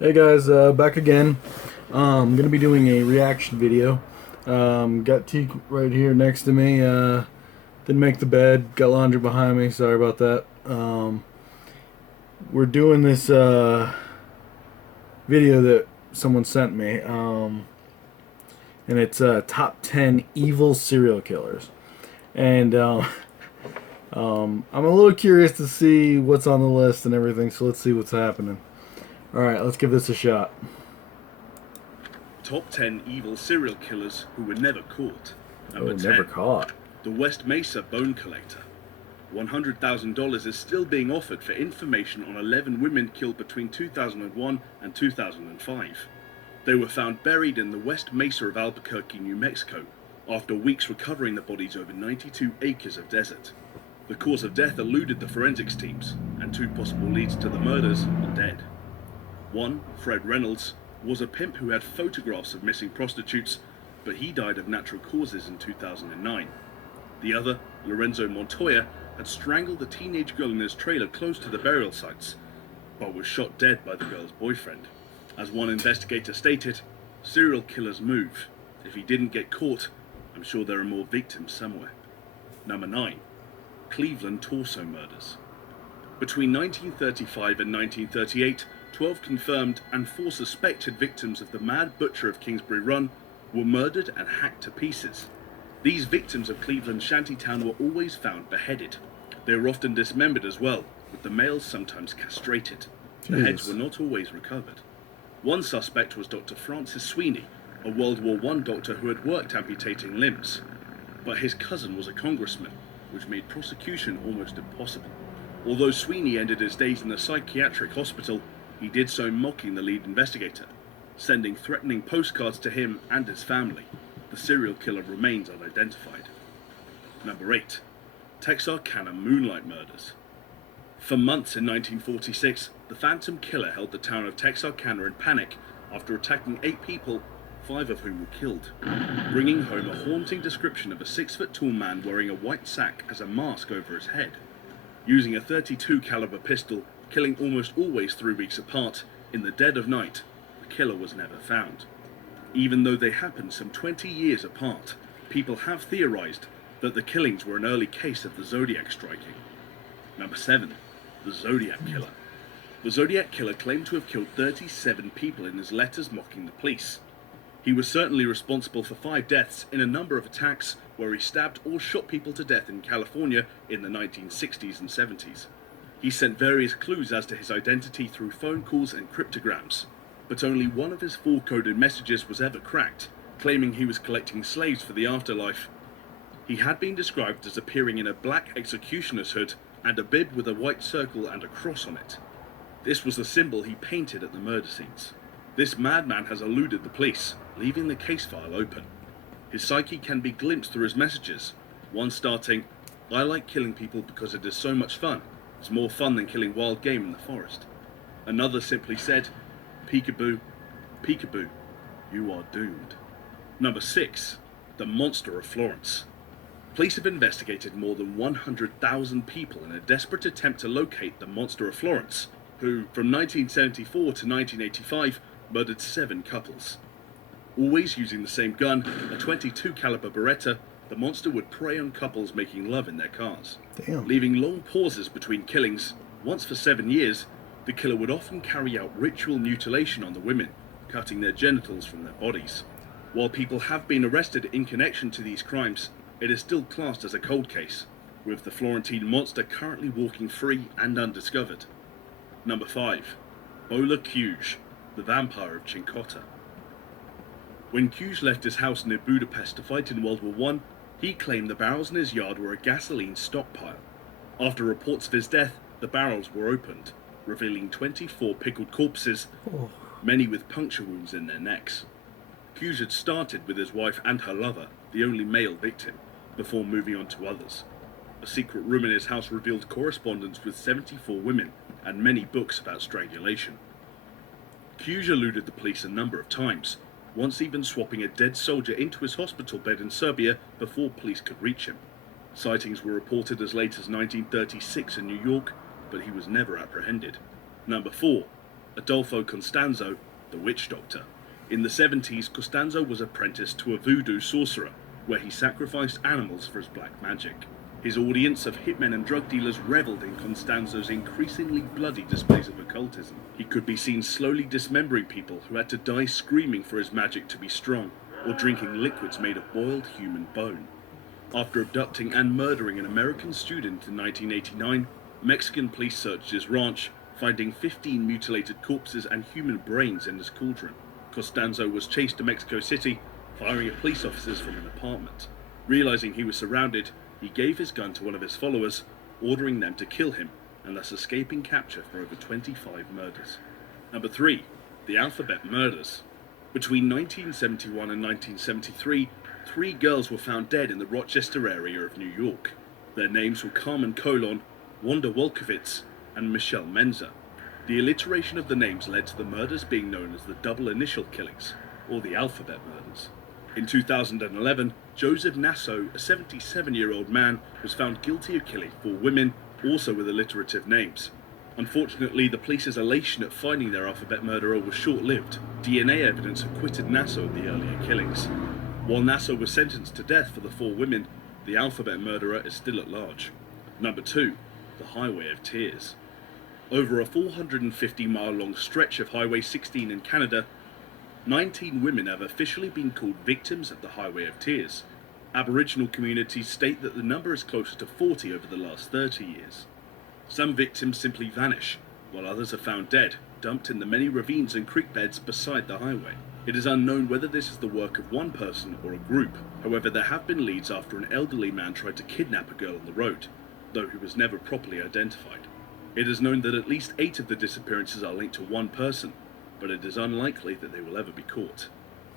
Hey guys, back again. Gonna be doing a reaction video. Got Teak right here next to me. Didn't make the bed. Got laundry behind me. Sorry about that. We're doing this video that someone sent me, and it's top 10 evil serial killers. And I'm a little curious to see what's on the list and everything. So let's see what's happening. All right, let's give this a shot. Top 10 evil serial killers who were never caught. Oh, Number never 10. caught. The West Mesa Bone Collector. $100,000 is still being offered for information on 11 women killed between 2001 and 2005. They were found buried in the West Mesa of Albuquerque, New Mexico, after weeks recovering the bodies over 92 acres of desert. The cause of death eluded the forensics teams, and two possible leads to the murders are dead. 1. Fred Reynolds was a pimp who had photographs of missing prostitutes, but he died of natural causes in 2009. The other, Lorenzo Montoya, had strangled a teenage girl in his trailer close to the burial sites, but was shot dead by the girl's boyfriend. As one investigator stated, serial killers move. If he didn't get caught, I'm sure there are more victims somewhere. Number 9. Cleveland Torso Murders. Between 1935 and 1938, 12 confirmed and 4 suspected victims of the Mad Butcher of Kingsbury Run were murdered and hacked to pieces. These victims of Cleveland's shantytown were always found beheaded. They were often dismembered as well, with the males sometimes castrated. The heads were not always recovered. One suspect was Dr. Francis Sweeney, a World War I doctor who had worked amputating limbs. But his cousin was a congressman, which made prosecution almost impossible. Although Sweeney ended his days in a psychiatric hospital, he did so mocking the lead investigator, sending threatening postcards to him and his family. The serial killer remains unidentified. Number 8. Texarkana Moonlight Murders. For months in 1946, the Phantom Killer held the town of Texarkana in panic after attacking 8 people, 5 of whom were killed, bringing home a haunting description of a 6-foot-tall man wearing a white sack as a mask over his head. Using a .32 caliber pistol, killing almost always 3 weeks apart, in the dead of night, the killer was never found. Even though they happened some 20 years apart, people have theorized that the killings were an early case of the Zodiac striking. Number 7. The Zodiac Killer. The Zodiac Killer claimed to have killed 37 people in his letters mocking the police. He was certainly responsible for 5 deaths in a number of attacks where he stabbed or shot people to death in California in the 1960s and 70s. He sent various clues as to his identity through phone calls and cryptograms, but only one of his 4 coded messages was ever cracked, claiming he was collecting slaves for the afterlife. He had been described as appearing in a black executioner's hood and a bib with a white circle and a cross on it. This was the symbol he painted at the murder scenes. This madman has eluded the police, leaving the case file open. His psyche can be glimpsed through his messages, one starting, "I like killing people because it is so much fun. It's more fun than killing wild game in the forest." Another simply said, "Peekaboo, peekaboo, you are doomed." Number 6. The Monster of Florence. Police have investigated more than 100,000 people in a desperate attempt to locate the Monster of Florence, who, from 1974 to 1985, murdered 7 couples. Always using the same gun, a .22 caliber Beretta, the monster would prey on couples making love in their cars. Damn. Leaving long pauses between killings. Once for 7 years, the killer would often carry out ritual mutilation on the women, cutting their genitals from their bodies. While people have been arrested in connection to these crimes, it is still classed as a cold case, with the Florentine monster currently walking free and undiscovered. Number 5. Bola Kuj, the Vampire of Cincotta. When Kuj left his house near Budapest to fight in World War I, he claimed the barrels in his yard were a gasoline stockpile. After reports of his death, the barrels were opened, revealing 24 pickled corpses, many with puncture wounds in their necks. Kuj had started with his wife and her lover, the only male victim, before moving on to others. A secret room in his house revealed correspondence with 74 women and many books about strangulation. Kuj eluded the police a number of times, once even swapping a dead soldier into his hospital bed in Serbia before police could reach him. Sightings were reported as late as 1936 in New York, but he was never apprehended. Number 4. Adolfo Costanzo, the witch doctor. In the 70s, Costanzo was apprenticed to a voodoo sorcerer, where he sacrificed animals for his black magic. His audience of hitmen and drug dealers reveled in Costanzo's increasingly bloody displays of occultism. He could be seen slowly dismembering people who had to die screaming for his magic to be strong, or drinking liquids made of boiled human bone. After abducting and murdering an American student in 1989, Mexican police searched his ranch, finding 15 mutilated corpses and human brains in his cauldron. Costanzo was chased to Mexico City, firing at police officers from an apartment. Realizing he was surrounded, he gave his gun to one of his followers, ordering them to kill him, and thus escaping capture for over 25 murders. Number 3. The Alphabet Murders. Between 1971 and 1973, 3 girls were found dead in the Rochester area of New York. Their names were Carmen Colon, Wanda Wolkowitz, and Michelle Menzer. The alliteration of the names led to the murders being known as the double initial killings, or the Alphabet Murders. In 2011, Joseph Nasso, a 77-year-old man, was found guilty of killing 4 women, also with alliterative names. Unfortunately, the police's elation at finding their alphabet murderer was short-lived. DNA evidence acquitted Nasso of the earlier killings. While Nasso was sentenced to death for the 4 women, the alphabet murderer is still at large. Number 2. The Highway of Tears. Over a 450-mile-long stretch of Highway 16 in Canada, 19 women have officially been called victims of the Highway of Tears. Aboriginal communities state that the number is closer to 40 over the last 30 years. Some victims simply vanish, while others are found dead, dumped in the many ravines and creek beds beside the highway. It is unknown whether this is the work of one person or a group. However, there have been leads after an elderly man tried to kidnap a girl on the road, though he was never properly identified. It is known that at least 8 of the disappearances are linked to one person, but it is unlikely that they will ever be caught.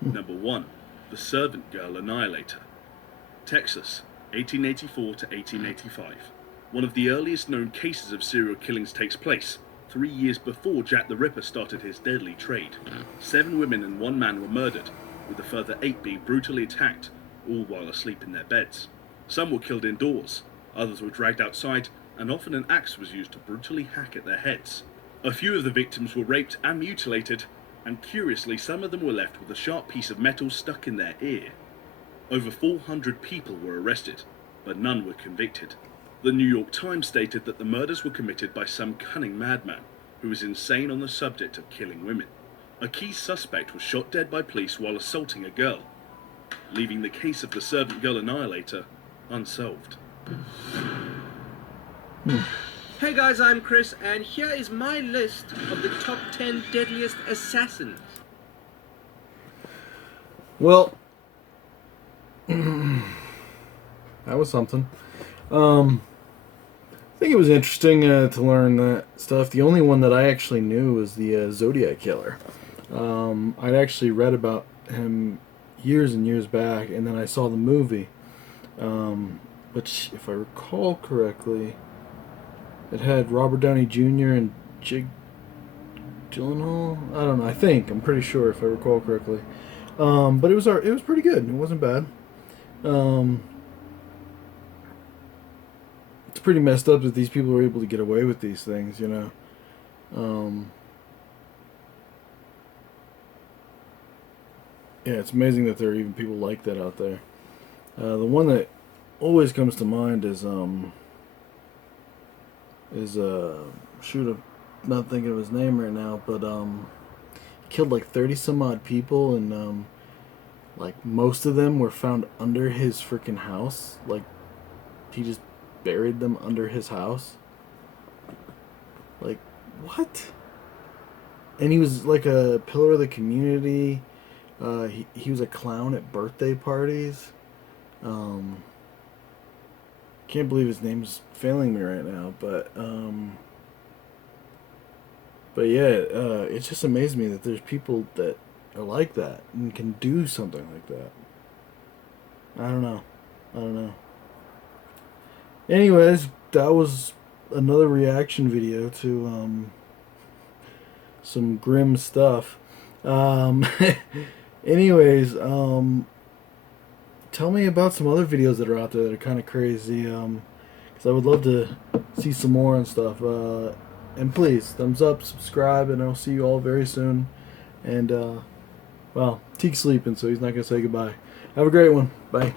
Number 1. The Servant Girl Annihilator. Texas, 1884 to 1885. One of the earliest known cases of serial killings takes place, 3 years before Jack the Ripper started his deadly trade. 7 women and 1 man were murdered, with a further 8 being brutally attacked, all while asleep in their beds. Some were killed indoors, others were dragged outside, and often an axe was used to brutally hack at their heads. A few of the victims were raped and mutilated, and curiously some of them were left with a sharp piece of metal stuck in their ear. Over 400 people were arrested, but none were convicted. The New York Times stated that the murders were committed by some cunning madman who was insane on the subject of killing women. A key suspect was shot dead by police while assaulting a girl, leaving the case of the Servant Girl Annihilator unsolved. Hey guys, I'm Chris, and here is my list of the top 10 deadliest assassins. Well, that was something. I think it was interesting to learn that stuff. The only one that I actually knew was the Zodiac Killer. I'd actually read about him years and years back, and then I saw the movie, which, if I recall correctly, it had Robert Downey Jr. and Jake Gyllenhaal. I don't know. I'm pretty sure, if I recall correctly. But it was pretty good. It wasn't bad. It's pretty messed up that these people were able to get away with these things, you know. Yeah, it's amazing that there are even people like that out there. The one that always comes to mind is shoot, I'm not thinking of his name right now, but he killed like 30 some odd people, and like most of them were found under his freaking house. Like, he just buried them under his house. Like, what? And he was like a pillar of the community. He was a clown at birthday parties. Can't believe his name's failing me right now, but yeah, it just amazed me that there's people that are like that and can do something like that. I don't know. Anyways, that was another reaction video to some grim stuff. Anyways, tell me about some other videos that are out there that are kind of crazy, because I would love to see some more and stuff. And please, thumbs up, subscribe, and I'll see you all very soon. And, well, Teek's sleeping, so he's not going to say goodbye. Have a great one. Bye.